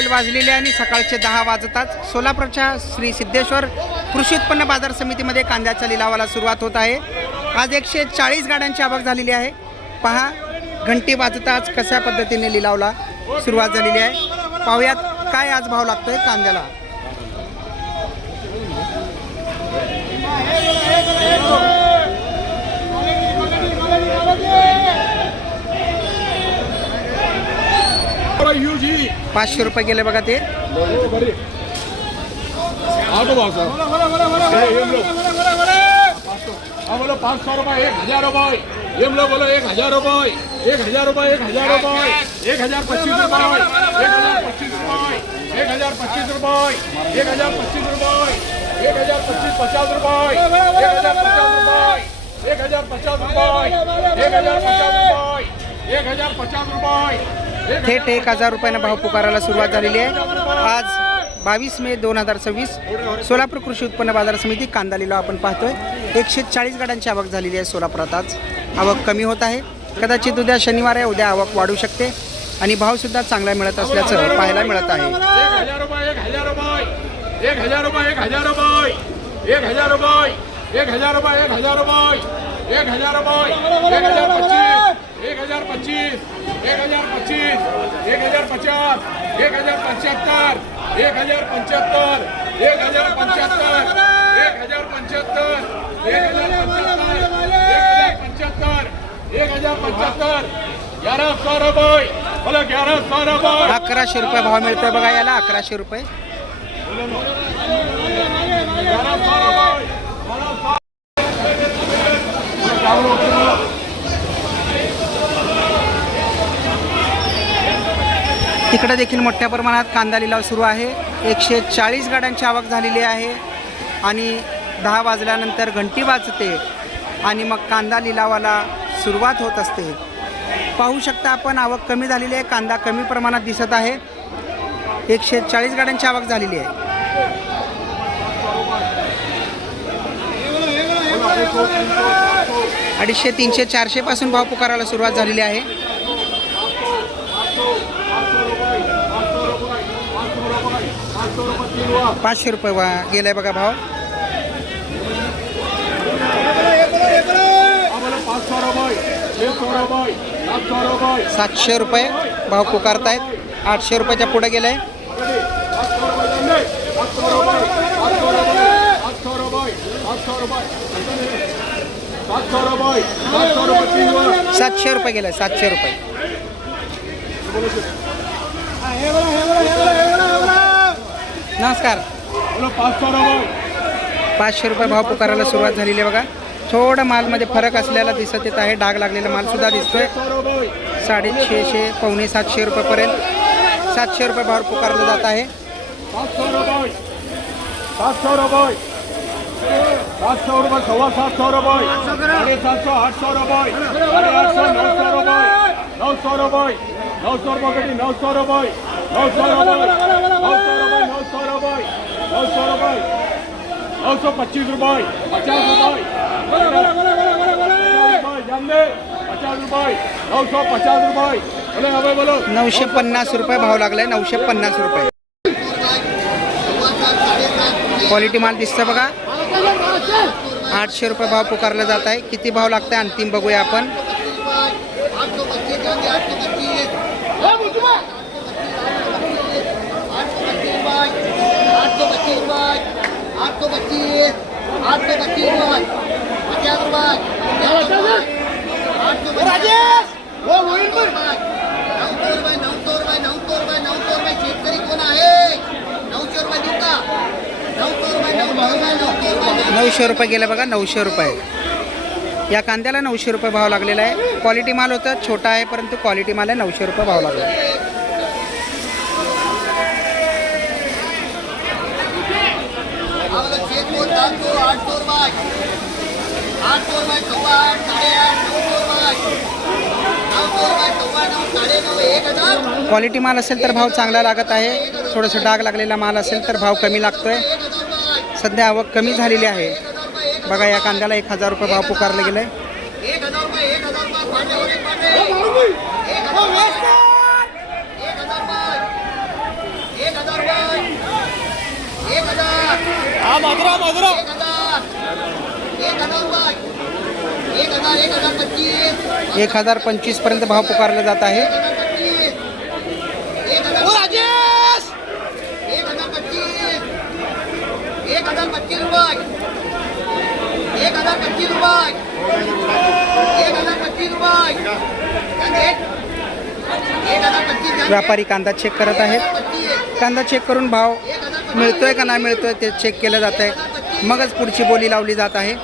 Bell वाजलेली आणि सकाळचे 10 वाजताच सोलापूरच्या श्री सिद्धेश्वर कृषी उत्पन्न बाजार समितीमध्ये कांद्याच्या लिलावाला सुरुवात होत आहे। आज 140 गाड्यांची आवक झालेली आहे। पहा घंटी वाजताच कशा पद्धतीने लिलावला सुरुवात झालेली आहे। पाहूयात काय आज भाव लागतोय कांद्याला। ₹500 गेले बघा ते। बोलो 500 रुपये 1000 रुपये ये बोलो 1000 रुपये 1000 रुपये 1000 रुपये 1025 रुपये 1025 रुपये 1025 रुपये 1025 रुपये 1025 50 रुपये 1050 रुपये 1050 रुपये 1050 रुपये थेट 1000 रुपयाने भाव पुकारायला सुरुवात झालेली आहे। आज 22 मे 2026 सोलापूर कृषी उत्पन्न बाजार समिती कांदा लिलाव आपण पाहतोय। 140 गाड्यांची आवक झालेली आहे। सोलापुरात आज आवक कमी होत आहे। कदाचित उद्या शनिवार आहे, उद्या आवक वाढू शकते आणि भाव सुद्धा चांगला मिळत असल्याचं पाहायला मिळत आहे। 1000 रुपये 1000 रुपये 1000 रुपये 1000 रुपये 1000 रुपये 1000 रुपये 1000 रुपये 1000 रुपये 1025 1025 1050 1075 1075 1075 1100 रुपये बोला 1100 रुपये 1100 रुपये भाव मिळतोय बघा याला। 1100 रुपये तिकडे देखील मोठ्या प्रमाणात कांदा लिलाव सुरू आहे। 140 गाड्यांची आवक झालेली आहे आणि 10 वाजल्यानंतर घंटी वाजते आणि मग कांदा लिलावाला सुरुवात होत असते। पाहू शकता आपण आवक कमी झालेली आहे। कांदा कमी प्रमाणात दिसत आहे। 140 गाड्यांची आवक झालेली आहे। 250, 300, 400 पासून भाव पुकारायला सुरुवात झालेली आहे। 500 रुपये गेलाय बघा भाव। 700 रुपये भाव पुकारतायत। 800 रुपयाच्या पुढे गेलाय। 700 रुपये गेलाय। 700 रुपये नमस्कार। 500 रुपये भाव पुकारायला सुरुवात झालेली आहे बघा। थोडं मालमध्ये फरक असलेला दिसत येत आहे। डाग लागलेला माल सुद्धा दिसतोय। 650, पावणे 700 रुपयेपर्यंत 700 रुपये भाव पुकारला जात आहे। 700 रुपये 700 रुपये 700 रुपये 750 रुपये 750 800 रुपये 800 900 रुपये 900 रुपये 900 रुपये 900 रुपये 900 रुपये 900 रुपये 900 रुपये 925 रुपये 50 रुपये 50 रुपये 950 रुपये बोलो 950 रुपये भाव लागलाय। 950 रुपये क्वालिटी माल दिसतं बघा। 800 रुपये भाव पुकारला जात आहे। किती भाव लागतंय अंतिम बघूया आपण। 900 रुपये गेले बघा। 900 रुपये या कांद्याला 900 रुपये भाव लागलेला आहे। क्वालिटी माल होता, छोटा आहे परंतु क्वालिटी माल आहे। 900 रुपये भाव लागला। क्वालिटी माल असेल तर भाव चांगला लागत आहे। थोडंसं डाग लागलेला माल असेल तर भाव कमी लागतोय। सध्या आवक कमी झालेली आहे बघा। या कांद्याला 1000 रुपये भाव पुकारले गेले। 1000 1025 पर्यंत भाव पुकारला जात आहे. 1025 व्यापारी कांदा चेक करत आहेत. कांदा चेक करून भाव मिळतोय का नाही मिळतोय ते चेक केलं जात आहे. मगच पुढची बोली लावली जात आहे.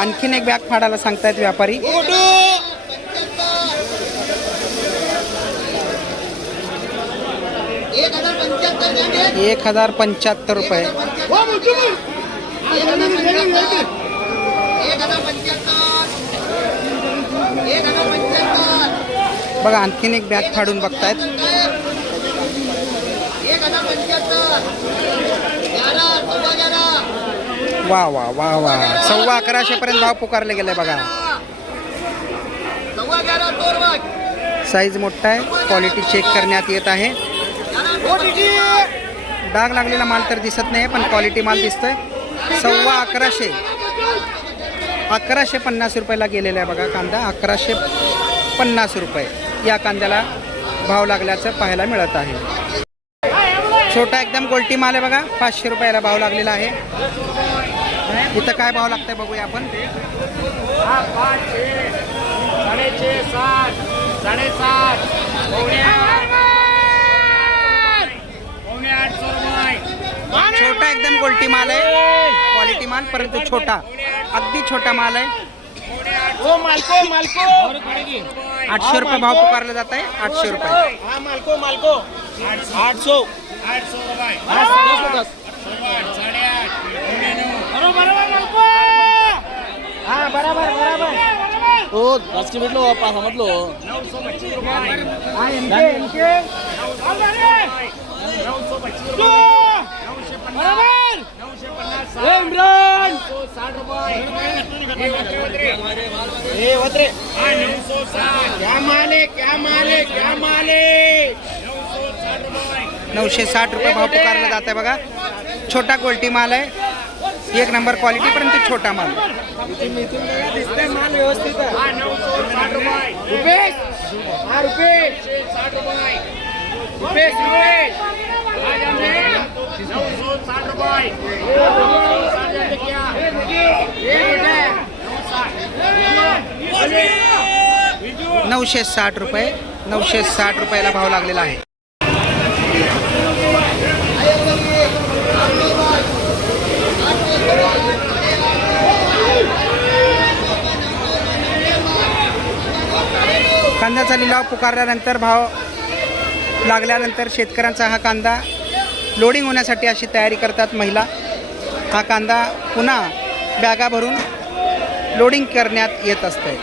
आणखीन एक बॅग फाडायला सांगतायत व्यापारी. 1075 रुपये. बघा आणखीन एक बॅग फाडून बघतायत. वा वा वा वा 11,15 पर्यंत भाव पुकारले गेले बघा. साईज मोठा आहे. क्वालिटी चेक करण्यात येत आहे. डाग लागलेला माल तर दिसत नाही पण क्वालिटी माल दिसतोय. 11,15 1150 रुपयाला गेलेला आहे बघा कांदा. 1150 रुपये या कांद्याला भाव लागल्याचं पाहायला मिळत आहे. छोटा एकदम गोल्टी माल आहे बघा. 500 रुपयाला भाव लागलेला आहे. इथं काय भाव लागतंय बघूया आपण. 750 छोटा एकदम गोल्टी माल आहे. क्वालिटी माल परंतु छोटा अगदी छोटा माल आहे. 800 रुपये भाव पुकारला जात आहे. 800 रुपये. 800 हो 10 की भेटलो पाच म्हटलो. 960 रुपये भाव पुकारला जात आहे बघा. छोटा क्वालिटी माल आहे. 1 नंबर क्वालिटी पर्यंत छोटा माल. ₹960 960 रुपयाला भाव लागलेला आहे. कांद्याचा लिलाव पुकारल्यानंतर भाव लागल्यानंतर शेतकऱ्यांचा हा कांदा लोडिंग होण्यासाठी अशी तयारी करतात महिला. हा कांदा पुन्हा बॅगा भरून लोडिंग करण्यात येत असते.